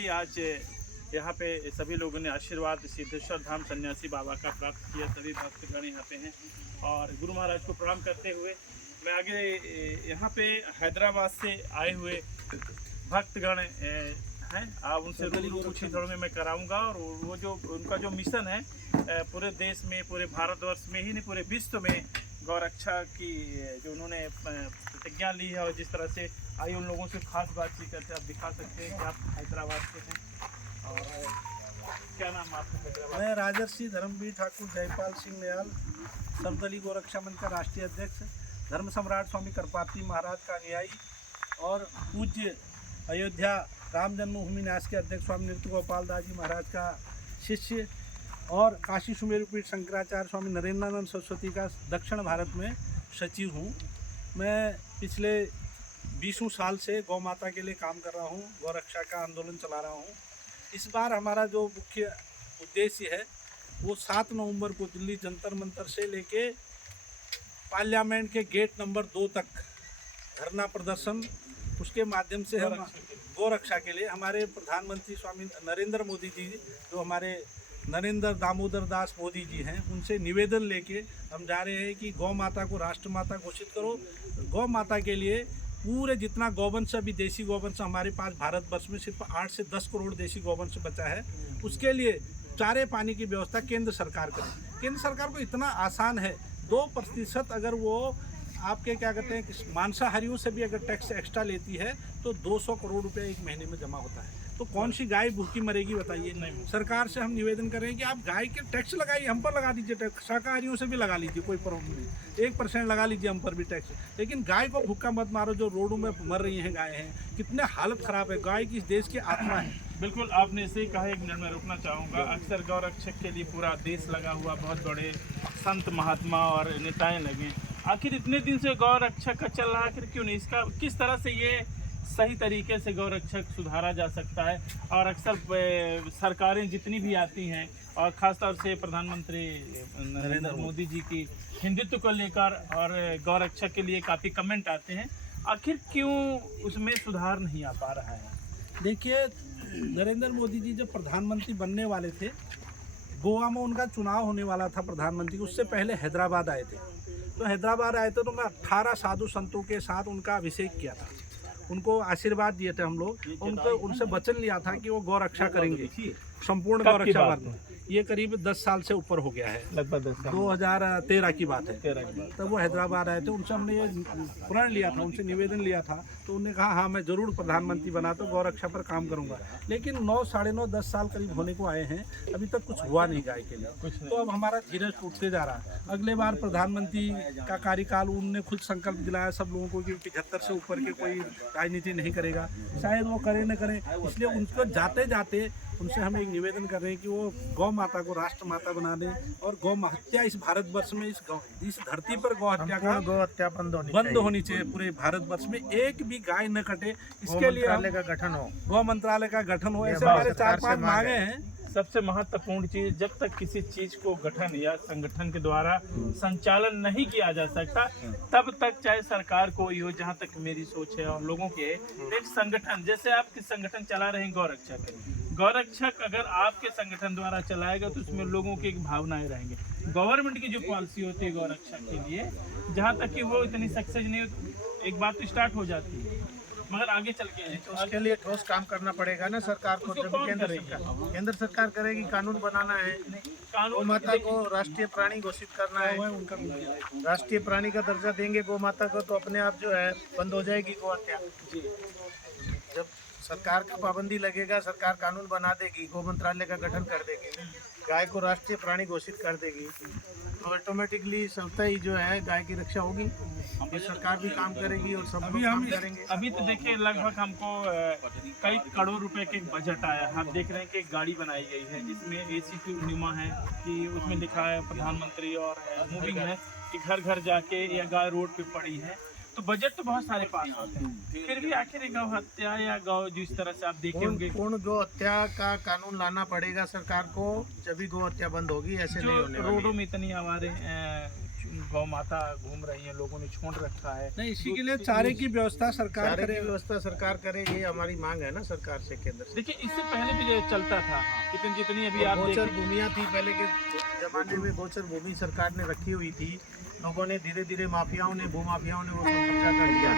कि आज यहाँ पे सभी लोगों ने आशीर्वाद सिद्धेश्वर धाम सन्यासी बाबा का प्राप्त किया। सभी भक्तगण यहाँ पे हैं और गुरु महाराज को प्रणाम करते हुए मैं आगे यहाँ पे हैदराबाद से आए हुए भक्तगण हैं, आप उनसे रूबरू कुछ ही थोड़े में मैं कराऊंगा। और वो जो उनका जो मिशन है पूरे देश में, पूरे भारतवर्ष में ही नहीं, पूरे विश्व में गौरक्षा की जो उन्होंने प्रतिज्ञा ली है और जिस तरह से आई उन लोगों से खास बातचीत करते आप दिखा सकते हैं कि आप हैदराबाद से हैं। और क्या नाम आपका हैदराबाद? मैं राजर्षि धर्मवीर ठाकुर जयपाल सिंह नियाल, सर्वदलीय गोरक्षा मंच का राष्ट्रीय अध्यक्ष, धर्म सम्राट स्वामी करपात्री महाराज का अनुयायी और पूज्य अयोध्या राम जन्मभूमि न्यास के अध्यक्ष स्वामी नृत्य गोपाल दास जी महाराज का शिष्य और काशी सुमेरु पीठ शंकराचार्य स्वामी नरेंद्रानंद सरस्वती का दक्षिण भारत में सचिव हूँ। मैं पिछले 20 साल से गौ माता के लिए काम कर रहा हूँ, गौरक्षा का आंदोलन चला रहा हूँ। इस बार हमारा जो मुख्य उद्देश्य है वो 7 नवंबर को दिल्ली जंतर मंतर से लेके पार्लियामेंट के गेट नंबर 2 तक धरना प्रदर्शन, उसके माध्यम से हम गौरक्षा के लिए हमारे प्रधानमंत्री स्वामी नरेंद्र मोदी जी, जो हमारे नरेंद्र दामोदर दास मोदी जी हैं, उनसे निवेदन लेके हम जा रहे हैं कि गौ माता को राष्ट्रमाता घोषित करो। गौ माता के लिए पूरे जितना गौवंश, अभी देसी गौवंश हमारे पास भारतवर्ष में सिर्फ 8 से 10 करोड़ देसी गौवंश बचा है, उसके लिए चारे पानी की व्यवस्था केंद्र सरकार करे। केंद्र सरकार को इतना आसान है, 2% अगर वो आपके क्या कहते हैं मांसाहारियों से भी अगर टैक्स एक्स्ट्रा लेती है तो 200 करोड़ रुपए एक महीने में जमा होता है। तो कौन सी गाय भूखी मरेगी बताइए? नहीं। सरकार से हम निवेदन कर रहे हैं कि आप गाय के टैक्स लगाइए, हम पर लगा दीजिए टैक्स, शाकाहारियों से भी लगा लीजिए, कोई प्रॉब्लम नहीं, 1% लगा लीजिए हम पर भी टैक्स, लेकिन गाय को भूखा मत मारो। जो रोडों में मर रही हैं गाय हैं, कितने हालत ख़राब है, गाय की इस देश की आत्मा है। बिल्कुल, आपने इसे कहा, एक मिनट में रोकना चाहूँगा। अक्सर गौरक्षक के लिए पूरा देश लगा हुआ, बहुत बड़े संत महात्मा और नेताएं लगे, आखिर इतने दिन से गौरक्षक का चल रहा है, आखिर क्यों नहीं? इसका किस तरह से ये सही तरीके से गौरक्षक सुधारा जा सकता है? और अक्सर सरकारें जितनी भी आती हैं और ख़ासतौर से प्रधानमंत्री नरेंद्र मोदी जी की हिंदुत्व को लेकर और गौरक्षक के लिए काफ़ी कमेंट आते हैं, आखिर क्यों उसमें सुधार नहीं आ पा रहा है? देखिए, नरेंद्र मोदी जी जब प्रधानमंत्री बनने वाले थे, गोवा में उनका चुनाव होने वाला था प्रधानमंत्री, उससे पहले हैदराबाद आए थे। तो हैदराबाद आए थे तो मैं 18 साधु संतों के साथ उनका अभिषेक किया था, उनको आशीर्वाद दिए थे हम लोग, उनको उनसे वचन लिया था कि वो गौरक्षा करेंगे, संपूर्ण गौरक्षा वर्ग। ये करीब 10 साल से ऊपर हो गया है, लगभग 10 साल, 2013 की बात है। तब वो हैदराबाद आए थे, उनसे हमने ये प्रण लिया था, उनसे निवेदन लिया था, तो उन्होंने कहा हाँ मैं ज़रूर प्रधानमंत्री बना तो गौरक्षा पर काम करूंगा। लेकिन 9, साढ़े 9, 10 साल करीब होने को आए हैं, अभी तक कुछ हुआ नहीं गाय के लिए। तो अब हमारा धीरज टूटते जा रहा है। अगले बार प्रधानमंत्री का कार्यकाल उन्होंने खुद संकल्प दिलाया सब लोगों को कि 75 से ऊपर के कोई राजनीति नहीं करेगा, शायद वो करें न करें, इसलिए उनको जाते जाते उनसे हम एक निवेदन कर रहे हैं कि वो गौ माता को राष्ट्र माता बना दें और गौ हत्या इस भारतवर्ष में, इस धरती पर गौ हत्या बंद होनी चाहिए। पूरे भारतवर्ष में एक भी गाय न कटे, इसके लिए गौ मंत्रालय का गठन हो। ऐसे हमारे 4-5 मांगे हैं। सबसे महत्वपूर्ण चीज, जब तक किसी चीज को गठन या संगठन के द्वारा संचालन नहीं किया जा सकता, तब तक चाहे सरकार कोई हो, जहां तक मेरी सोच है और लोगों के, एक संगठन, जैसे आप किस संगठन चला रहे हैं गौरक्षक अगर आपके संगठन द्वारा चलाएगा तो उसमें लोगों की एक भावनाएं रहेंगे। गवर्नमेंट की जो पॉलिसी होती है गौरक्षक के लिए, जहाँ तक कि वो इतनी सक्सेस नहीं होती, एक बात तो स्टार्ट हो जाती है मगर आगे चल के तो उसके लिए ठोस काम करना पड़ेगा ना सरकार को। जब केंद्र सरकार करेगी, कानून बनाना है, गौ माता को राष्ट्रीय प्राणी घोषित करना है, उनका राष्ट्रीय प्राणी का दर्जा देंगे गौ माता को, तो अपने आप जो है बंद हो जाएगी गौ हत्या। जब सरकार का पाबंदी लगेगा, सरकार कानून बना देगी, गौ मंत्रालय का गठन कर देगी, गाय को राष्ट्रीय प्राणी घोषित कर देगी, तो ऑटोमेटिकली सबसे ही जो है गाय की रक्षा होगी। ये सरकार भी काम करेगी और सब भी हम करेंगे। अभी तो देखिए लगभग हमको कई करोड़ रुपए के बजट आया। हम देख रहे हैं कि एक गाड़ी बनाई गई है जिसमें AC2 नुमा है, कि उसमें लिखा है प्रधानमंत्री और मूविंग है कि घर घर जाके या गाय रोड पे पड़ी है। तो बजट तो बहुत सारे पास होते हैं, फिर भी आखिर गौ हत्या या गौ जिस तरह से आप देखे होंगे, पूर्ण गौ हत्या का कानून लाना पड़ेगा सरकार को, जब भी गौ हत्या बंद होगी। ऐसे नहीं होने वाली। रोडों में इतनी आवारें गौ माता घूम रही है, लोगों ने छोड़ रखा है। नहीं, इसी के लिए चारे की व्यवस्था सरकार चारे करे। की व्यवस्था सरकार करे, ये हमारी मांग है ना सरकार से, केंद्र से। देखिए इससे पहले भी ये चलता था, जितनी अभी आप गोचर देखें, भूमियाँ थी पहले के जमाने में, गोचर भूमि सरकार ने रखी हुई थी। लोगों ने धीरे धीरे माफियाओं ने, भूमाफियाओं ने वो सब कब्जा कर लिया।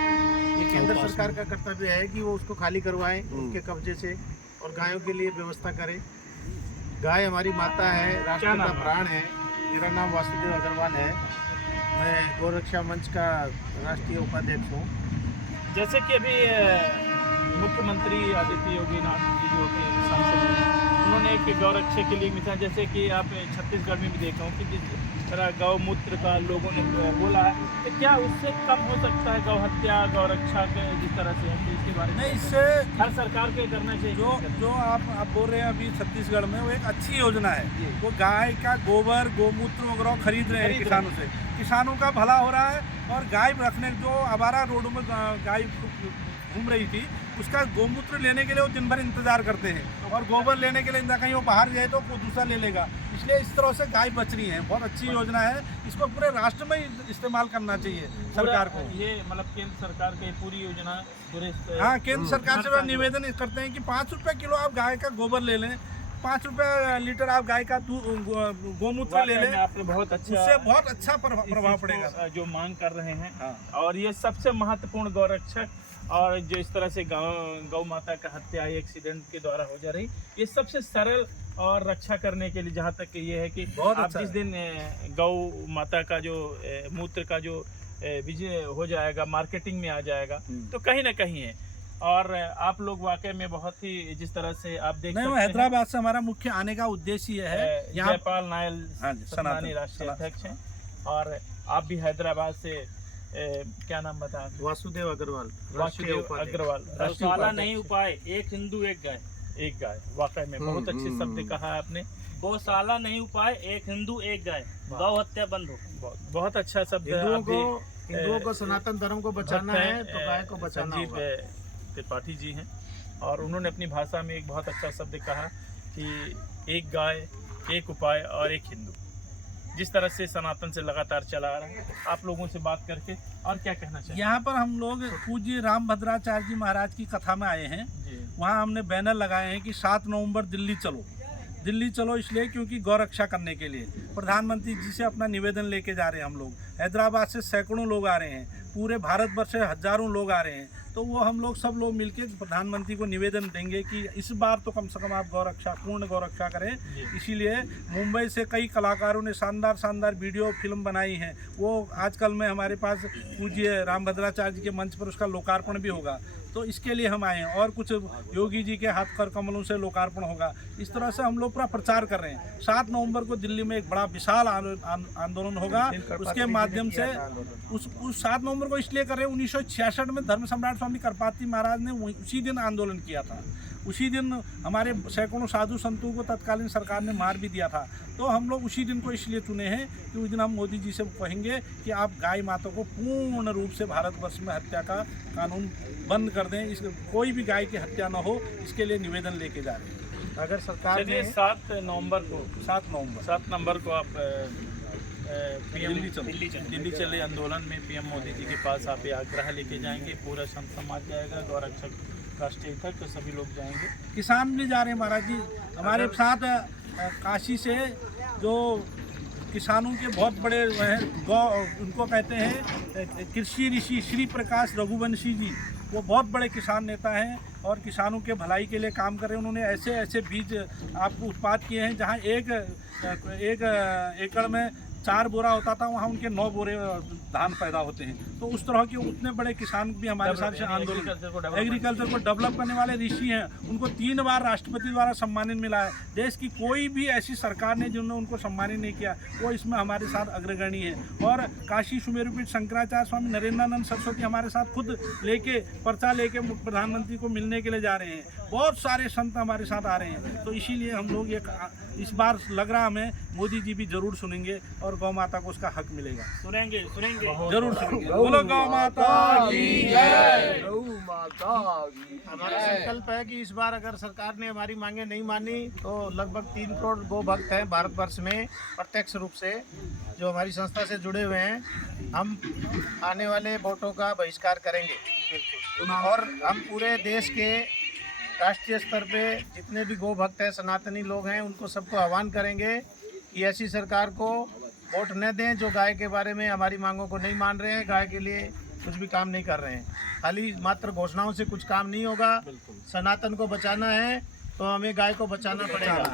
ये केंद्र सरकार का कर्तव्य है कि वो उसको खाली करवाए उनके कब्जे से और गायों के लिए व्यवस्था करे। गाय हमारी माता है, राष्ट्र का प्राण है। मेरा नाम वासुदेव अग्रवाल है, मैं गौरक्षा मंच का राष्ट्रीय उपाध्यक्ष हूँ। जैसे कि अभी मुख्यमंत्री आदित्य योगी नाथ जी जो कि सांसद हैं, उन्होंने एक गौरक्षा के लिए मिशन, जैसे कि आप छत्तीसगढ़ में भी देखा हूँ कि जिस तरह गौमूत्र का लोगों ने बोला है, तो क्या उससे कम हो सकता है गौ हत्या, गौरक्षा के जिस तरह से है, इसके बारे में नहीं, इससे हर सरकार के करना चाहिए। जो आप बोल रहे हैं अभी छत्तीसगढ़ में, वो एक अच्छी योजना है। वो गाय का गोबर, गोमूत्र वगैरह खरीद रहे हैं किसानों से, किसानों का भला हो रहा है। और गाय रखने, जो आवारा रोडों में गाय घूम रही थी, उसका गोमूत्र लेने के लिए वो दिन भर इंतजार करते हैं, और गोबर लेने के लिए कहीं वो बाहर जाए तो कोई दूसरा ले लेगा। इसलिए इस तरह से गाय बच रही है। बहुत अच्छी योजना है, इसको पूरे राष्ट्र में इस्तेमाल करना चाहिए सरकार को। ये मतलब केंद्र सरकार की पूरी योजना पूरे, हाँ, केंद्र सरकार से वह निवेदन करते हैं कि 5 रुपये किलो आप गाय का गोबर ले लें, 5 रुपये लीटर आप गाय का गोमूत्र ले लें। आपने बहुत अच्छा, उससे बहुत अच्छा प्रभाव पड़ेगा जो मांग कर रहे हैं। हाँ। और ये सबसे महत्वपूर्ण गौरक्षक, और जो इस तरह से गौ माता का हत्या एक्सीडेंट के द्वारा हो जा रही, ये सबसे सरल और रक्षा करने के लिए, जहाँ तक ये है कि बहुत आप अच्छा जिस दिन गौ माता का जो मूत्र का जो विजय हो जाएगा, मार्केटिंग में आ जाएगा, तो कहीं ना कहीं है। और आप लोग वाकई में बहुत ही, जिस तरह से आप देख सकते हैं, हैदराबाद से हमारा मुख्य आने का उद्देश्य ये है। जयपाल नायल हाँ, सनातनी राष्ट्रीय अध्यक्ष हैं, और आप भी हैदराबाद से क्या नाम बता? वासुदेव अग्रवाल, वासुदेव अग्रवाल। गौशाला नहीं उपाय, एक हिंदू एक गाय। एक गाय, वाकई में बहुत अच्छे शब्द कहा है आपने। गौशाला नहीं उपाय, एक हिंदू एक गाय, गौ हत्या बंद हो। बहुत अच्छा शब्द। हिंदुओं को सनातन धर्म को बचाना है तो गाय को बचाना होगा। संजीव त्रिपाठी जी हैं, और उन्होंने अपनी भाषा में एक बहुत अच्छा शब्द कहा कि एक गाय, एक उपाय और एक हिंदू। जिस तरह से सनातन से लगातार चला आ रहा है, आप लोगों से बात करके और क्या कहना चाहिए? यहाँ पर हम लोग पूज्य रामभद्राचार्य जी महाराज की कथा में आए हैं। वहाँ हमने बैनर लगाए हैं कि 7 नवंबर दिल्ली चलो। दिल्ली चलो इसलिए क्योंकि गौरक्षा करने के लिए प्रधानमंत्री जी से अपना निवेदन लेके जा रहे हैं हम लोग। हैदराबाद से सैकड़ों लोग आ रहे हैं, पूरे भारतवर्ष से हजारों लोग आ रहे हैं। तो वो हम लोग सब लोग मिलके प्रधानमंत्री को निवेदन देंगे कि इस बार तो कम से कम आप गौरक्षा, पूर्ण गौरक्षा करें। इसीलिए मुंबई से कई कलाकारों ने शानदार शानदार वीडियो फिल्म बनाई हैं। वो आजकल में हमारे पास पूज्य रामभद्राचार्य जी के मंच पर उसका लोकार्पण भी होगा। तो इसके लिए हम आए हैं, और कुछ योगी जी के हाथ कर कमलों से लोकार्पण होगा। इस तरह से हम लोग पूरा प्रचार कर रहे हैं। 7 नवंबर को दिल्ली में एक बड़ा विशाल आंदोलन होगा। उसके माध्यम से उस 7 नवंबर को इसलिए कर रहे हैं, 1966 में धर्म सम्राट स्वामी करपाती महाराज ने उसी दिन आंदोलन किया था। उसी दिन हमारे सैकड़ों साधु संतों को तत्कालीन सरकार ने मार भी दिया था। तो हम लोग उसी दिन को इसलिए चुने हैं कि उस दिन हम मोदी जी से कहेंगे कि आप गाय माता को पूर्ण रूप से भारतवर्ष में हत्या का कानून बंद कर दें। इस कोई भी गाय की हत्या न हो, इसके लिए निवेदन लेके जा रहे हैं। अगर सरकार ने 7 नवंबर को 7 नवंबर को आप दिल्ली चले आंदोलन में पीएम मोदी जी के पास आप ये आग्रह लेके जाएंगे, पूरा संत समाज जाएगा, गौरक्षक राष्ट्रीय तक तो सभी लोग जाएंगे, किसान भी जा रहे हैं महाराज जी हमारे साथ। काशी से जो किसानों के बहुत बड़े उनको कहते हैं कृषि ऋषि श्री प्रकाश रघुवंशी जी, वो बहुत बड़े किसान नेता हैं और किसानों के भलाई के लिए काम कर रहे हैं। उन्होंने ऐसे ऐसे बीज आपको उत्पाद किए हैं जहां एक एकड़ में 4 बोरा होता था, वहाँ उनके 9 बोरे धान पैदा होते हैं। तो उस तरह के उतने बड़े किसान भी हमारे साथ से आंदोलन, एग्रीकल्चर को डेवलप करने वाले ऋषि हैं। उनको 3 बार राष्ट्रपति द्वारा सम्मानित मिला है। देश की कोई भी ऐसी सरकार ने जिन्होंने उनको सम्मानित नहीं किया, वो इसमें हमारे साथ अग्रगणी है। और काशी सुमेरुपीठ शंकराचार्य स्वामी नरेंद्रानंद सरस्वती हमारे साथ खुद लेके पर्चा लेके प्रधानमंत्री को मिलने के लिए जा रहे हैं। बहुत सारे संत हमारे साथ आ रहे हैं। तो इसीलिए हम लोग इस बार लग रहा हमें मोदी जी भी जरूर सुनेंगे और और गौ माता को उसका हक मिलेगा। सुनेंगे सुनेंगे। जरूर सुनेंगे। बोलो गौ माता की जय। हमारा संकल्प है कि इस बार अगर सरकार ने हमारी मांगे नहीं मानी तो लगभग 3 करोड़ गो भक्त हैं भारतवर्ष में प्रत्यक्ष रूप से जो हमारी संस्था से जुड़े हुए हैं। हम आने वाले वोटों का बहिष्कार करेंगे और हम पूरे देश के राष्ट्रीय स्तर पे जितने भी गो भक्त हैं, सनातनी लोग हैं, उनको सबको आह्वान करेंगे कि ऐसी सरकार को वोट न दें जो गाय के बारे में हमारी मांगों को नहीं मान रहे हैं, गाय के लिए कुछ भी काम नहीं कर रहे हैं। खाली मात्र घोषणाओं से कुछ काम नहीं होगा। सनातन को बचाना है तो हमें गाय को बचाना पड़ेगा।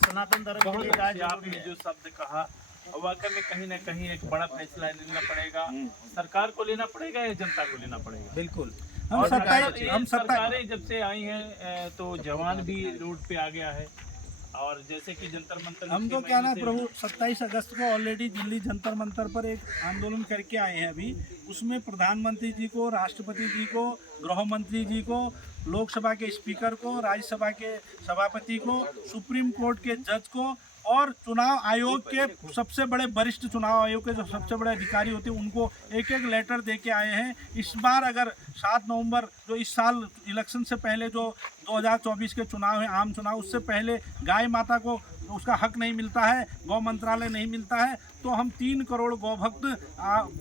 सनातन धर्म के लिए गाय आपने जो शब्द कहा वाकई में कहीं ना कहीं एक बड़ा फैसला लेना पड़ेगा। सरकार को लेना पड़ेगा या जनता को लेना पड़ेगा? बिल्कुल। हम सरकारें जब से आई हैं तो जवान भी रोड पे आ गया है और जैसे कि जंतर मंतर हम तो क्या ना प्रभु 27 अगस्त को ऑलरेडी दिल्ली जंतर मंतर पर एक आंदोलन करके आए हैं। अभी उसमें प्रधानमंत्री जी को, राष्ट्रपति जी को, गृह मंत्री जी को, लोकसभा के स्पीकर को, राज्यसभा के सभापति को, सुप्रीम कोर्ट के जज को और चुनाव आयोग के सबसे बड़े वरिष्ठ चुनाव आयोग के जो सबसे बड़े अधिकारी होते हैं उनको एक एक लेटर दे के आए हैं। इस बार अगर 7 नवंबर जो इस साल इलेक्शन से पहले जो 2024 के चुनाव है, आम चुनाव, उससे पहले गाय माता को उसका हक नहीं मिलता है, गौ मंत्रालय नहीं मिलता है, तो हम 3 करोड़ गौ भक्त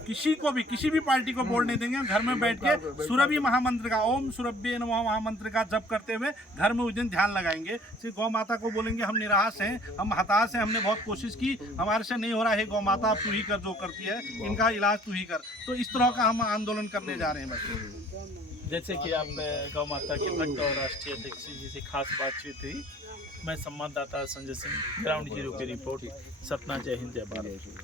किसी भी पार्टी को वोट नहीं देंगे। घर में बैठ के सुरभि महामंत्र का, ओम सुरभ्ये नमः महामंत्र का जप करते हुए घर में उस दिन ध्यान लगाएंगे। सिर्फ गौ माता को बोलेंगे हम निराश हैं, हम हताश हैं, हमने बहुत कोशिश की, हमारे से नहीं हो रहा है, गौ माता अब तू ही कर जो करती है, इनका इलाज तू ही कर। तो इस तरह का हम आंदोलन करने जा रहे हैं। बस जैसे कि आप गौ माता के भक्त और राष्ट्रीय अध्यक्ष जी से खास बातचीत हुई। मैं संवाददाता संजय सिंह, ग्राउंड जीरो की रिपोर्ट, सतना। जय हिंद, जय भारत।